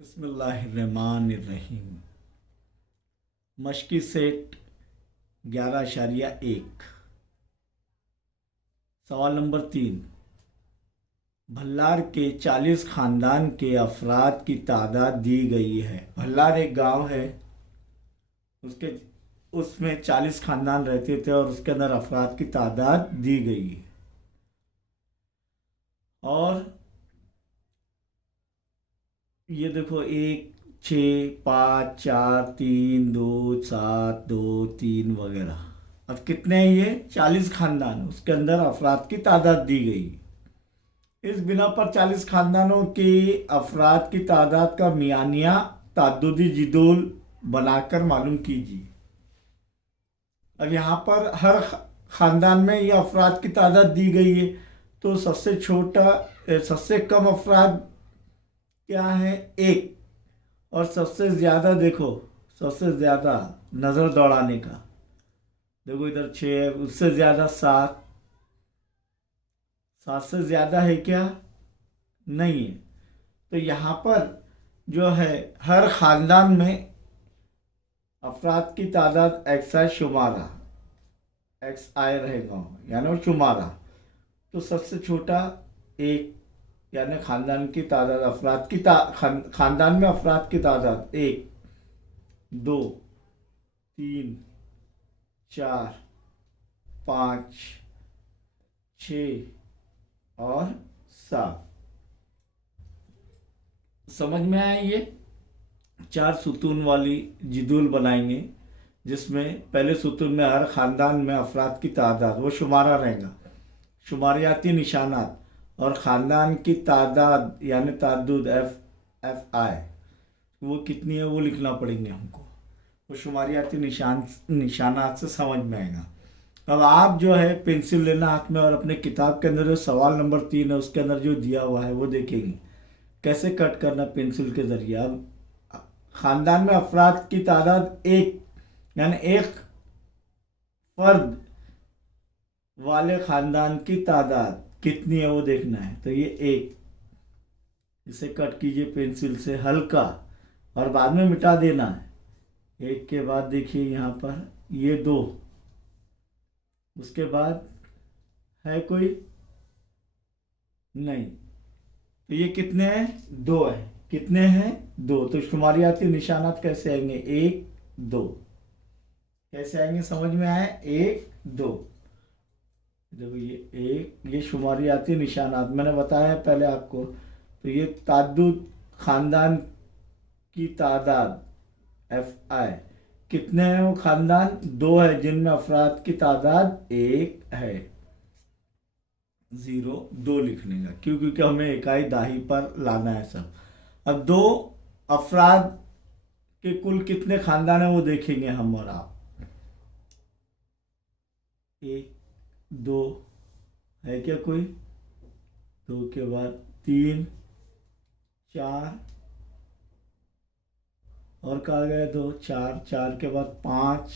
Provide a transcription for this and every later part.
बिस्मिल्लाहिर्रहमानिर्रहीम। मशकी सेट 11.1। सवाल नंबर 3। भल्लार के 40 ख़ानदान के अफराद की तादाद दी गई है। भल्लार एक गांव है, उसमें 40 ख़ानदान रहते थे और उसके अंदर अफराद की तादाद दी गई है। और ये देखो 1, 6, 5, 4, 3, 2, 7, 2, 3 वगैरह। अब कितने हैं ये? 40 ख़ानदान, उसके अंदर अफराद की तादाद दी गई। इस बिना पर 40 ख़ानदानों के अफराद की तादाद का मियानिया ताद्दुदी जिदोल बनाकर मालूम कीजिए। अब यहाँ पर हर ख़ानदान में ये अफराद की तादाद दी गई है, तो सबसे कम अफराद क्या है? 1। और सबसे ज़्यादा देखो, सबसे ज़्यादा नज़र दौड़ाने का देखो, इधर 6 है, उससे ज़्यादा 7। 7 से ज़्यादा है क्या? नहीं है। तो यहाँ पर जो है हर ख़ानदान में अफराद की तादाद XI शुमारा, XI रहेगा, यानी वो शुमारा। तो सबसे छोटा 1, यानी ख़ानदान की तादाद ख़ानदान में अफराद की तादाद 1, 2, 3, 4, 5, 6 और 7। समझ में आया? ये 4 सुतून वाली जिदुल बनाएंगे, जिसमें पहले सुतून में हर ख़ानदान में अफराद की तादाद वो शुमारा रहेगा, शुमारियाती निशानात, और ख़ानदान की तादाद यानी ताद्दुद FI वो कितनी है वो लिखना पड़ेंगे हमको। वो शुमारियाती निशानात से समझ में आएगा। अब आप जो है पेंसिल लेना हाथ में और अपने किताब के अंदर जो सवाल नंबर 3 है उसके अंदर जो दिया हुआ है वो देखेंगे कैसे कट करना पेंसिल के ज़रिए। अब ख़ानदान में अफराद की तादाद 1, यानी एक फ़र्द वाले ख़ानदान की तादाद कितनी है वो देखना है। तो ये 1, इसे कट कीजिए पेंसिल से हल्का और बाद में मिटा देना है। 1 के बाद देखिए यहाँ पर ये 2, उसके बाद है कोई नहीं, तो ये कितने हैं? 2 है। कितने हैं? 2। तो शुमारियाती निशानात कैसे आएंगे? 1, 2 कैसे आएंगे? समझ में आए? 1, 2। देखो ये 1, ये शुमारियाती निशानात मैंने बताया पहले आपको। तो ये ताद्दुद ख़ानदान की तादाद FI कितने हैं? वो ख़ानदान 2 है जिनमें अफराद की तादाद 1 है। 0, 2 लिखने का, क्योंकि हमें इकाई दाही पर लाना है सब। अब 2 अफराद के कुल कितने ख़ानदान है वो देखेंगे हम और आप। 1, 2 है क्या कोई? 2 के बाद 3, 4 और कहा गया 2, 4, 4 के बाद 5,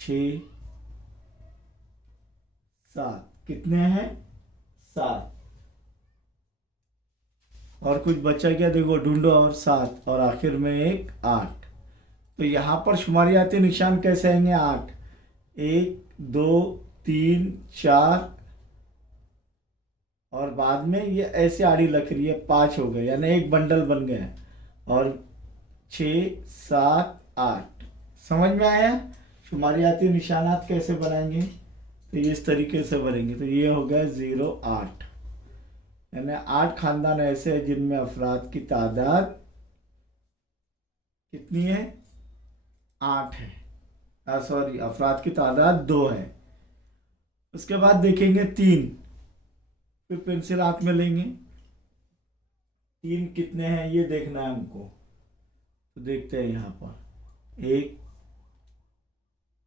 6, 7। कितने हैं? 7। और कुछ बचा क्या? देखो ढूंढो। और 7 और आखिर में 1, 8। तो यहाँ पर शुमारियाती निशान कैसे आएंगे? 8, 1, 2, 3, 4 और बाद में ये ऐसे आड़ी लग रही है 5 हो गए, यानी एक बंडल बन गए। और 6, 7, 8। समझ में आया? शुमारियाती निशानात कैसे बनाएंगे? तो ये इस तरीके से बनेंगे। तो ये हो गया 0, 8, यानी 8 ख़ानदान ऐसे हैं जिनमें अफराद की तादाद कितनी है? 8 है। सॉरी, अफराद की तादाद 2 है। उसके बाद देखेंगे 3, फिर पेंसिल हाथ में लेंगे। 3 कितने हैं ये देखना है हमको। तो देखते हैं यहाँ पर 1,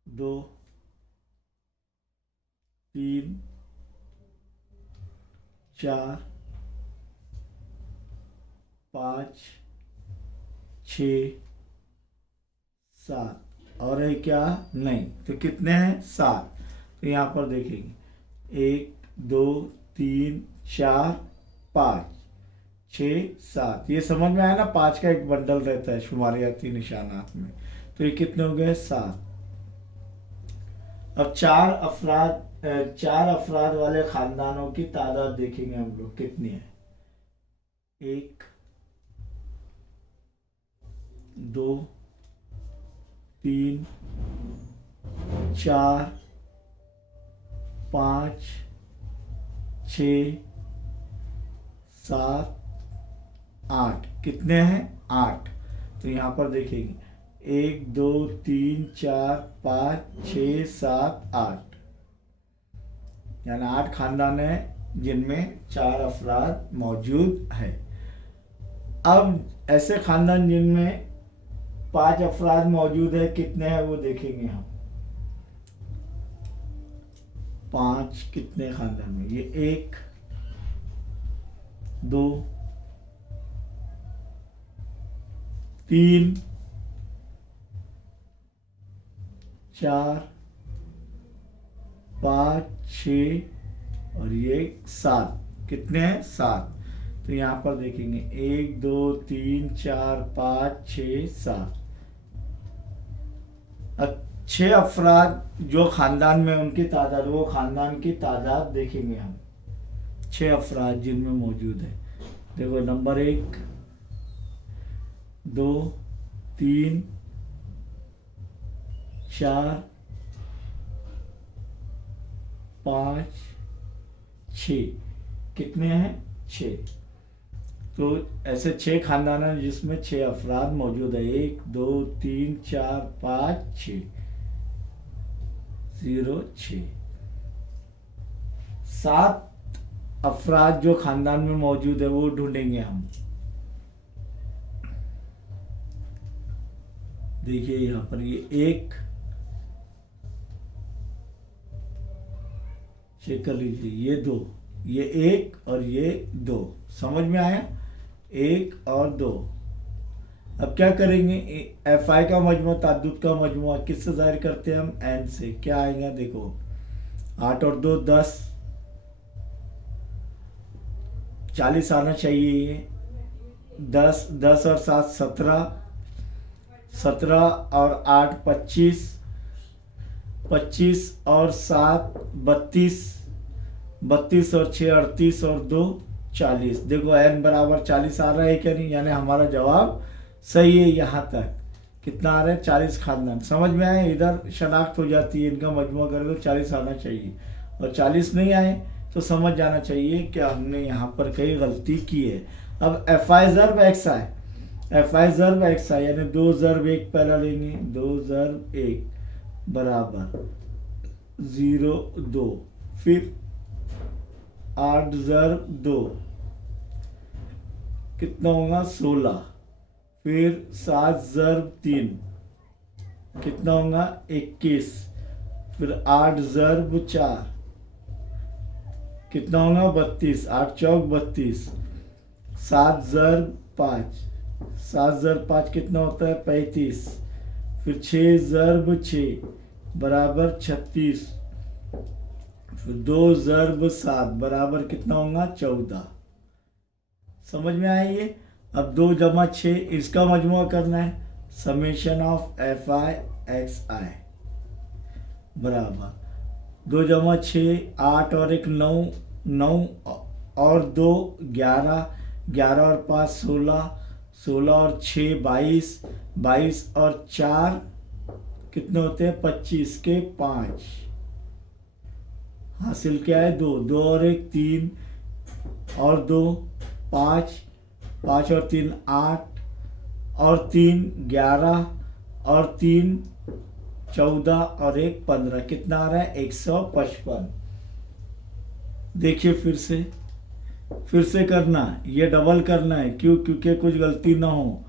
2, 3, 4, 5, 6, 7 और है क्या? नहीं। तो कितने हैं? 7। तो यहाँ पर देखेंगे 1, 2, 3, 4, 5, 6 7। ये समझ में आया ना, 5 का एक बंडल रहता है शुमारियाती निशानात में। तो ये कितने हो गए? 7। अब चार अफराद वाले खानदानों की तादाद देखेंगे हम लोग कितनी है। 1 2 3 4 5 6 7 8। कितने हैं? 8। तो यहाँ पर देखेंगे 1 2 3 4 5 6 7 8, यानी 8 खानदान है जिनमें 4 अफराद मौजूद है। अब ऐसे खानदान जिनमें 5 अफराद मौजूद है कितने हैं वो देखेंगे हम। 5 कितने खानदान में? ये 1 2 3 4 5 6 और ये 7। कितने हैं? 7। तो यहाँ पर देखेंगे 1 2 3 4 5 6 7। अब 6 अफराद जो खानदान में उनकी तादाद, वो खानदान की तादाद देखेंगे हम। 6 अफराद जिनमें मौजूद है। देखो नंबर 1 2 3 4 5 6। कितने हैं? 6। तो ऐसे 6 खानदान हैं जिसमें 6 अफराद मौजूद है। 1 2 3 4 5 6 0 6। 7 अफराद जो खानदान में मौजूद है वो ढूंढेंगे हम। देखिए यहाँ पर ये 1, चेक कर लीजिए, ये 2, ये 1 और ये 2। समझ में आया? 1 और 2। अब क्या करेंगे? एफ आई का मजमू ताद्दुद का मजमू किससे ज़ाहिर करते हैं हम? एन से। क्या आएगा? देखो 8 और 2 10, 40 आना चाहिए। 10 10 और 7 17, 17 और 8 25, 25 और 7 32, 32 और 6 38 और 2 40। देखो एन बराबर 40 आ रहा है क्या नहीं? यानी हमारा जवाब सही है। यहाँ तक कितना आ रहा है? 40 खानदान। समझ में आए? इधर शनाख्त हो जाती है, इनका मजमूआ करें तो 40 आना चाहिए, और 40 नहीं आए तो समझ जाना चाहिए कि हमने यहाँ पर कहीं गलती की है। अब एफ आई ज़र्ब एक्स आए, एफ आई ज़र्ब एक्स आए यानी 2 ज़र्ब 1 पहला लेंगे। 2 ज़र्ब 1 बराबर 0 2, फिर 8 ज़र्ब 2 कितना होगा? 16, फिर 7 ज़र्ब 3 कितना होगा? 21, फिर 8 ज़र्ब 4 कितना होगा? 32, 8 चौक 32, 7 ज़र्ब 5, 7 ज़र्ब 5 कितना होता है? 35, फिर 6 ज़र्ब 6 बराबर 36, फिर 2 ज़र्ब 7 बराबर कितना होगा? 14। समझ में आया ये? अब 2 जमा 6 इसका मजमुआ करना है। Summation of f i x i बराबर 2 जमा 6 8 और 1 9, 9 और 2 11, 11 और 5 16, 16 और 6 22, 22 और 4 कितने होते हैं? 25 के 5। हासिल क्या है? 2, 2 और 1 3 और 2 5, 5 और 3 8 और 3 11 और 3 14 और 1 15। कितना आ रहा है? 155। देखिए फिर से करना है, ये डबल करना है। क्यों? क्योंकि कुछ गलती ना हो।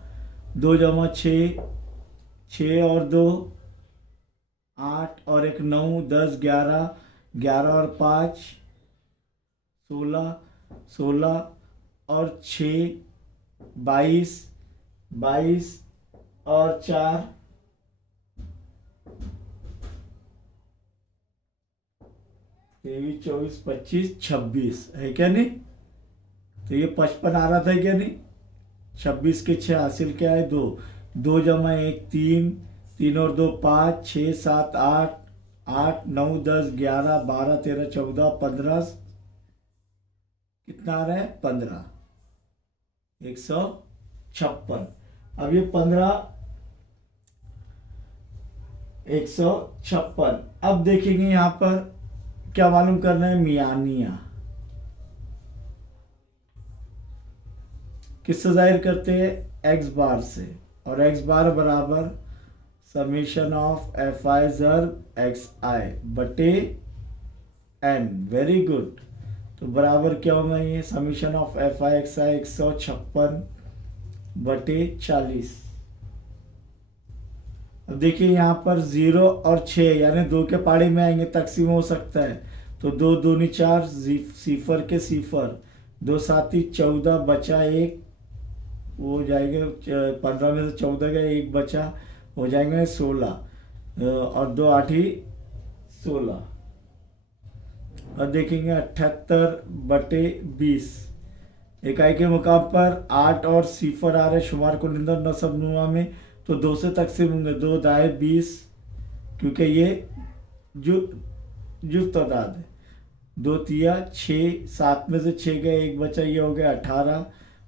2 जमा 6 6 और 2 8 और 1 9 10 11, 11 और 5 16, 16 और 6 22, 22 और 4 23 24 25 26 है क्या नहीं? तो ये 55 आ रहा था क्या नहीं। 26 के 6 हासिल क्या है 2, 2 जमा 1 3, 3 और 2 5, 6 7 8, 8 9 10 11 12 13 14 15, कितना आ रहा है 15, 156। अब ये 15 156। अब देखेंगे यहाँ पर क्या मालूम करना है, मियानिया किससे जाहिर करते हैं, एक्स बार से, और एक्स बार बराबर समीशन ऑफ एफ आई ज़र्ब एक्स आई बटे एन। Very good. तो बराबर क्या होगा ये, summation of f i x i 156 बटे 40। अब देखिए यहाँ पर 0 और 6 यानी 2 के पाड़े में आएंगे, तकसीम हो सकता है। तो 2 दूनी 4, सिफर के सिफर, 2 साथी 14, बचा 1, वो हो जाएगा 15 में से 14 का 1 बचा, हो जाएंगे 16, और 2 8 ही 16। और देखेंगे 78 बटे 20। इकाई के मुकाम पर 8 और सिफर आ रहे शुमार को निंदर नसब नुमा में, तो 2 से तकसीम होंगे, 2 दाए 20, क्योंकि ये जुफ्त तादाद है। 2 तिया 6, 7 में से 6 गए 1 बचा, ये हो गया 18,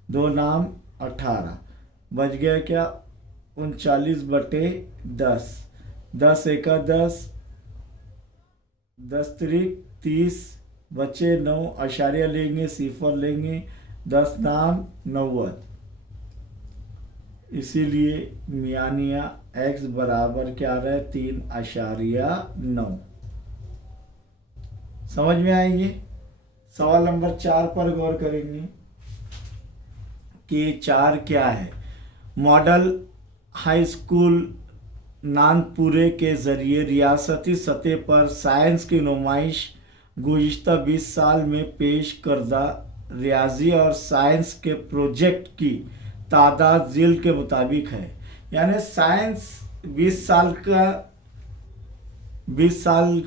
2 नाम 18, बच गया क्या 39 बटे 10, 10 एका 10, 10 त्रिक 30, बचे 9, अशारिया लेंगे सिफर लेंगे, 10 नाम 90। इसीलिए मियानिया x बराबर क्या आ रहा है 3.9। समझ में आएंगे। सवाल नंबर 4 पर गौर करेंगे कि 4 क्या है। मॉडल हाई स्कूल नानपुरे के ज़रिए रियासती सतह पर साइंस की नुमाइश गुज़िश्ता 20 साल में पेश करदा रियाजी और साइंस के प्रोजेक्ट की तादाद ज़िल के मुताबिक है। यानी साइंस 20 साल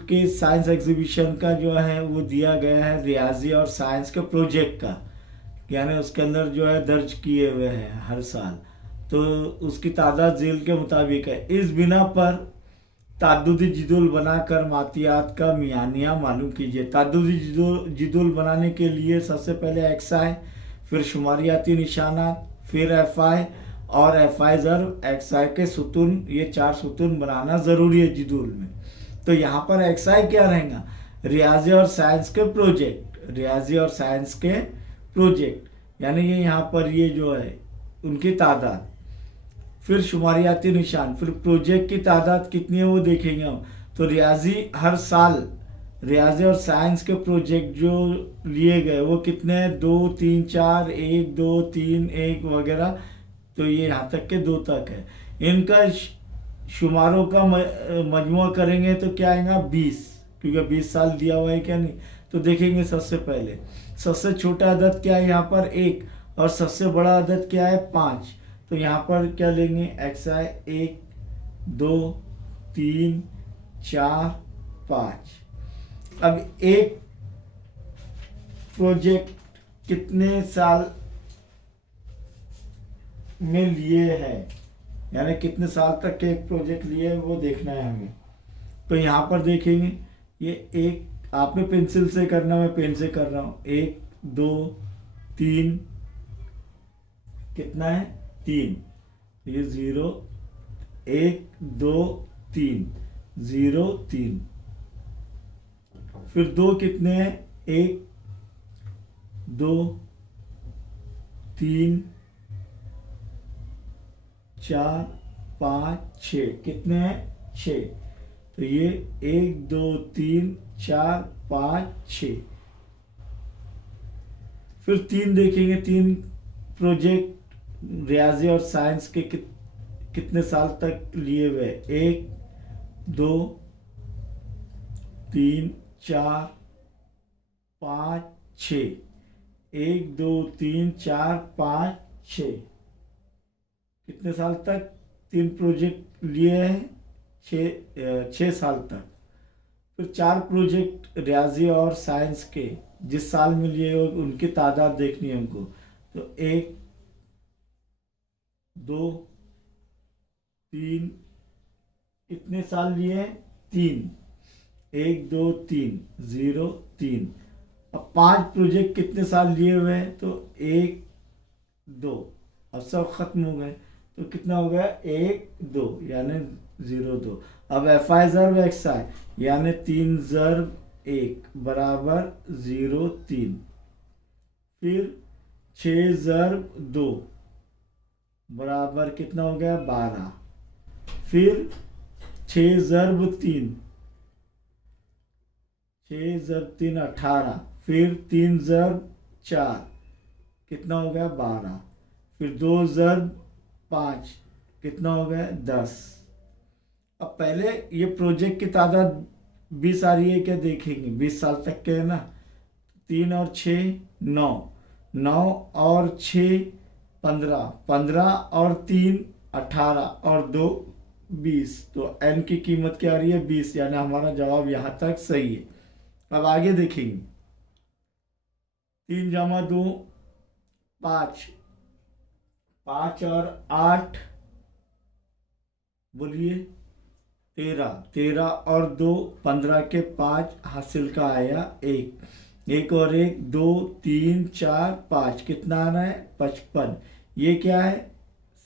के साइंस एग्जीबिशन का जो है वो दिया गया है रियाजी और साइंस के प्रोजेक्ट का, यानी उसके अंदर जो है दर्ज किए हुए हैं हर साल, तो उसकी तादाद ज़िल के मुताबिक है। इस बिना पर ताद्दुदी जिदुल बनाकर मातियात का मियानिया मालूम कीजिए। ताद्दुदी जिदुल बनाने के लिए सबसे पहले एक्स आई, फिर शुमारियाती निशानात, फिर एफ आई और एफ आई ज़र्ब एक्स आई के सुतून, ये 4 सुतून बनाना ज़रूरी है जिदुल में। तो यहाँ पर एक्स आई क्या रहेगा, रियाजी और साइंस के प्रोजेक्ट, रियाजी और साइंस के प्रोजेक्ट, यानी ये यहाँ पर ये जो है उनकी तादाद, फिर शुमारियाती निशान, फिर प्रोजेक्ट की तादाद कितनी है वो देखेंगे हम। तो रियाजी हर साल रियाजी और साइंस के प्रोजेक्ट जो लिए गए वो कितने हैं, 2 3 4, 1 2 3 1 वगैरह, तो ये यहाँ तक के 2 तक है। इनका शुमारों का मजमुआ करेंगे तो क्या आएगा 20, क्योंकि 20 साल दिया हुआ है क्या नहीं। तो देखेंगे सबसे पहले सबसे छोटा अदद क्या है यहाँ पर 1, और सबसे बड़ा अदद क्या है 5। तो यहाँ पर क्या लेंगे एक्स आई 1 2 3 4 5। अब एक प्रोजेक्ट कितने साल में लिए हैं, यानी कितने साल तक के एक प्रोजेक्ट लिए वो देखना है हमें। तो यहाँ पर देखेंगे ये एक, आपने पेंसिल से करना, मैं पेन से कर रहा हूँ, 1 2 3, कितना है 3, ये 0 1 2 3 0 3, फिर 2 कितने हैं 1 2 3 4 5 6, कितने हैं 6। तो ये 1 2 3 4 5 6। फिर 3 देखेंगे, 3 प्रोजेक्ट रियाजी और साइंस के कितने साल तक लिए हुए, 1 2 3 4 5 6, 1 2 3 4 5 6, कितने साल तक 3 प्रोजेक्ट लिए हैं, 6 साल तक। फिर 4 प्रोजेक्ट रियाजी और साइंस के जिस साल में लिए हो उनकी तादाद देखनी है हमको। तो 1 2 3, कितने साल लिए हैं? 3, 1 2 3, 0 3। अब 5 प्रोजेक्ट कितने साल लिए हुए हैं? तो 1 2, अब सब खत्म हो गए। तो कितना हो गया? 1 2 यानी 0 2। अब एफ आई ज़र्ब एक्स आई यानी 3 ज़र्ब 1 बराबर 0 3। फिर 6 ज़र्ब 2 बराबर कितना हो गया? 12। फिर 6 ज़र्ब 3, 6 ज़र्ब 3 18। फिर 3 ज़र्ब 4 कितना हो गया? 12। फिर 2 ज़र्ब 5 कितना हो गया? 10। अब पहले ये प्रोजेक्ट की तादाद 20 आ रही है क्या देखेंगे, 20 साल तक के है ना। 3 और 6 9, 9 और 6 15, 15 और 3 18 और 2 20। तो n की कीमत क्या आ रही है? 20, यानी हमारा जवाब यहाँ तक सही है। अब आगे देखेंगे। 3 जमा 2 5, 5 और 8 बोलिए 13, 13 और 2 15 के 5 हासिल का आया 1, 1 और 1 2 3 4 5 कितना आ रहा है? 55। ये क्या है?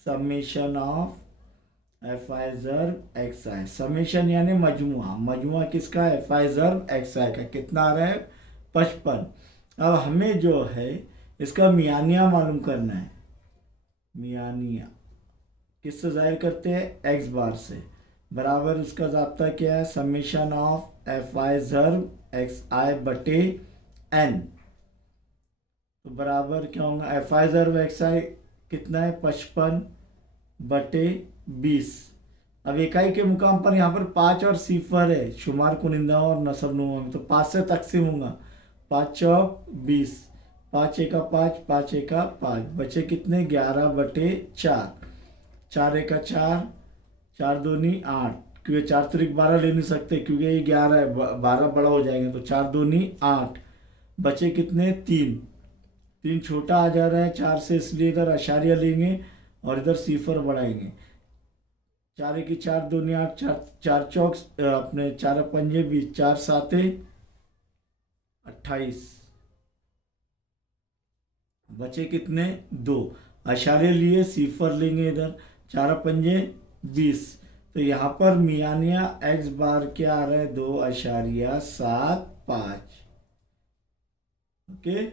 समेशन ऑफ एफ आई ज़र्ब एक्स आई। समेशन यानी मजमुआ, मजमुआ किसका? एफ आई ज़र्ब एक्स आई का। कितना आ रहा है? 55। अब हमें जो है इसका मियानिया मालूम करना है। मियानिया किससे ज़ाहिर करते हैं? एक्स बार से। बराबर उसका ज़ाब्ता क्या है? समेशन ऑफ एफ आई ज़र्ब एक्स आई बटे एन। तो बराबर क्या होगा? एफ आई ज़र्ब एक्स आई कितना है? 55 बटे 20। अब इकाई के मुकाम पर यहाँ पर 5 और सिफर है, शुमार कुनिंदा और नसब नुमा में, तो 5 से तकसीम होगा। 5 चौक 20, 5 एका 5, 5 एका 5, बचे कितने? 11 बटे 4, 4 एका 4, 4 दूनी 8, क्योंकि 4 तरीक 12 ले नहीं सकते क्योंकि ये 11 है, 12 बड़ा हो जाएगा, तो 4 दूनी 8, बचे कितने? 3, 3 छोटा आ जा रहा है 4 से, इसलिए इधर अशारिया लेंगे और इधर सिफर बढ़ाएंगे। 4 की 4 दूनी 8, 4 4 चौक अपने 4 पंजे 20, 4 साते 28, बचे कितने? 2, अशारे लिए सिफर लेंगे इधर, 4 पंजे 20। तो यहाँ पर मियानिया एक्स बार क्या आ रहा है? 2.75। ओके,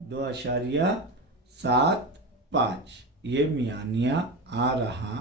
2.75 ये मियानिया आ रहा